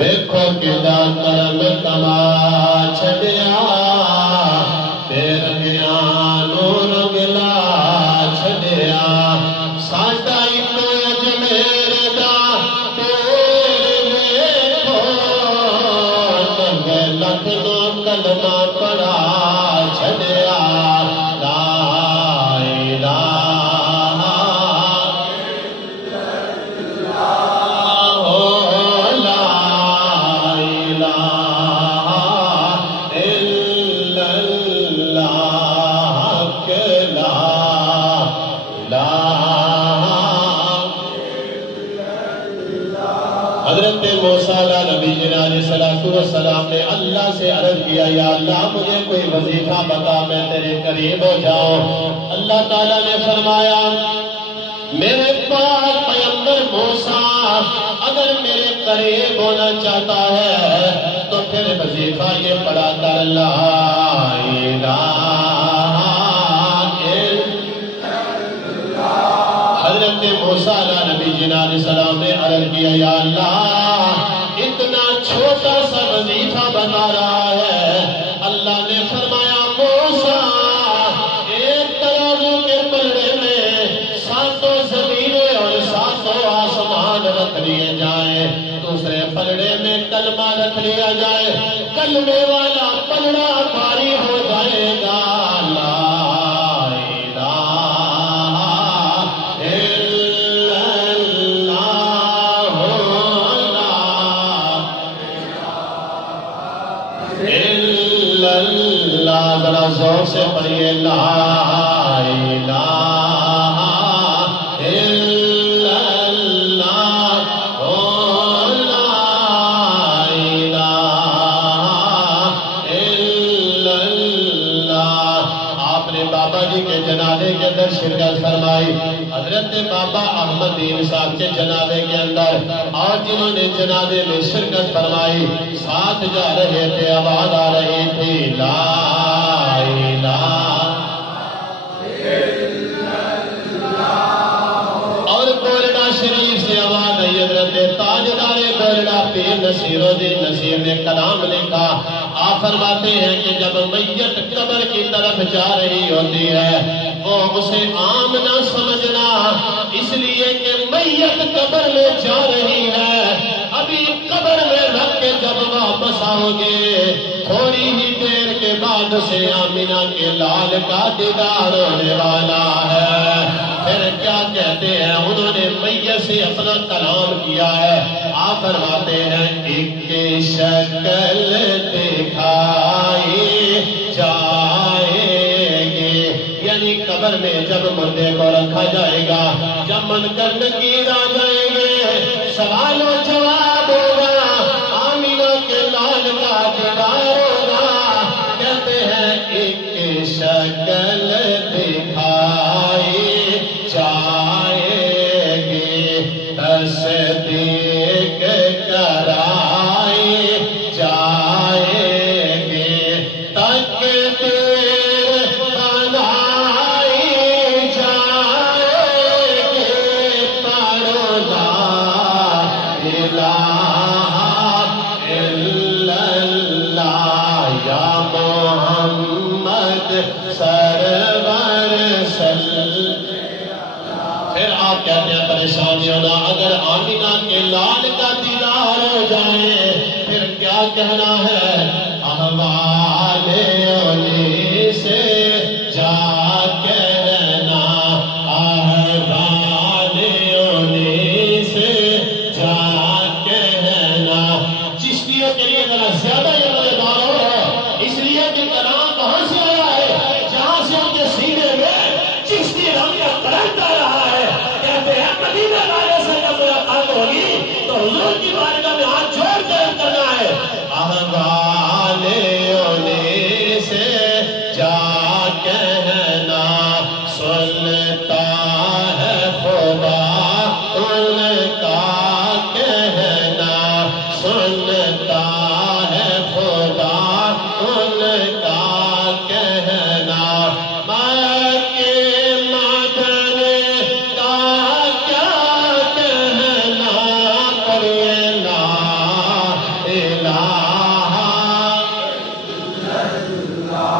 ویکھو کدا کرم کما چھڈیا بے رنگیاں نو رنگلا چھڈیا ساڈا ایک اجمیر دا تیر ویکھو ننگے لکھ نو کلمہ پڑھا چھڈیا السلام نے اللہ سے عرض کیا یا اللہ مجھے کوئی وظیفہ بتا میں تیرے قریب ہو جاؤں اللہ تعالیٰ نے فرمایا میرے پاک پیغمبر موسیٰ اگر میرے قریب ہونا چاہتا ہے تو پھر وظیفہ یہ پڑھا کر لا الہ حضرت موسیٰ نبی جناب علیہ السلام نے عرض کیا یا اللہ اتنا چھوٹا سا وظیفہ بتا رہا ہے اللہ نے فرمایا موسیٰ ایک ترازو کے پلڑے میں 7 زمینیں اور 7 آسمان رکھ لیے جائیں دوسرے پلڑے میں کلمہ رکھ لیا جائے کلمے والا پلڑا بھاری ہو جائے گا زور سے پڑھیے لا الہ الا اللہ لا الہ الا اللہ آپ نے بابا جی کے جنازے کے اندر شرکت فرمائی حضرت بابا احمد دین صاحب کے جنازے کے اندر اور جنہوں نے جنازے میں شرکت فرمائی ساتھ جا رہے تھے آواز آ رہی تھی لا اور بولنا شریف سے آواز آئی حضرت تاجدار بولنا پیر نصیر الدین نصیر نے کلام لکھا آپ فرماتے ہیں کہ جب میت قبر کی طرف جا رہی ہوتی ہے وہ اسے عام نہ سمجھنا اس لیے کہ میت قبر میں جا رہی ہے ابھی قبر میں رکھ کے جب واپس آؤ گے تھوڑی ہی دیر کے بعد سے آمینہ کے لال کا دیدار ہونے والا ہے پھر کیا کہتے ہیں انہوں نے میت سے اپنا کلام کیا ہے آپ فرماتے ہیں ایک شکل دکھائی جائے گی یعنی قبر میں جب مردے کو رکھا جائے گا جب منکر نکیر آ جائیں گے سوال و جواب ہوگا آمینہ کے لال کا دیدار ہوگا کہتے ہیں ایک شکل دکھائی جائے گی تصدیق کرائی جائے گی تقدیر بنائی جائے گی پڑھو لا الہ الا اللہ یا محمد سرور پھر آپ کہتے ہیں پریشانی ہونا اگر آمینہ کے لال کا دیدار ہو جائے پھر کیا کہنا ہے احوال اولی سے جا کہنا احوال اولی سے جا کہنا چشتیوں کے لیے ذرا زیادہ یہ مزیدار ہو اس لیے کہ کلام کہاں سے آیا ہے جہاں سے ان کے سینے میں چشتی رنگ کا کرنٹ آ رہا ہے کہتے ہیں مدینہ والے سے جب ملاقات ہوگی تو حضور کی بارگاہ میں ہاتھ جوڑ کر کرنا ہے احوال اولی سے جا کہنا سنتا ہے خدا ان کا کہنا سنتا ہے خدا ان کا کہنا اللہ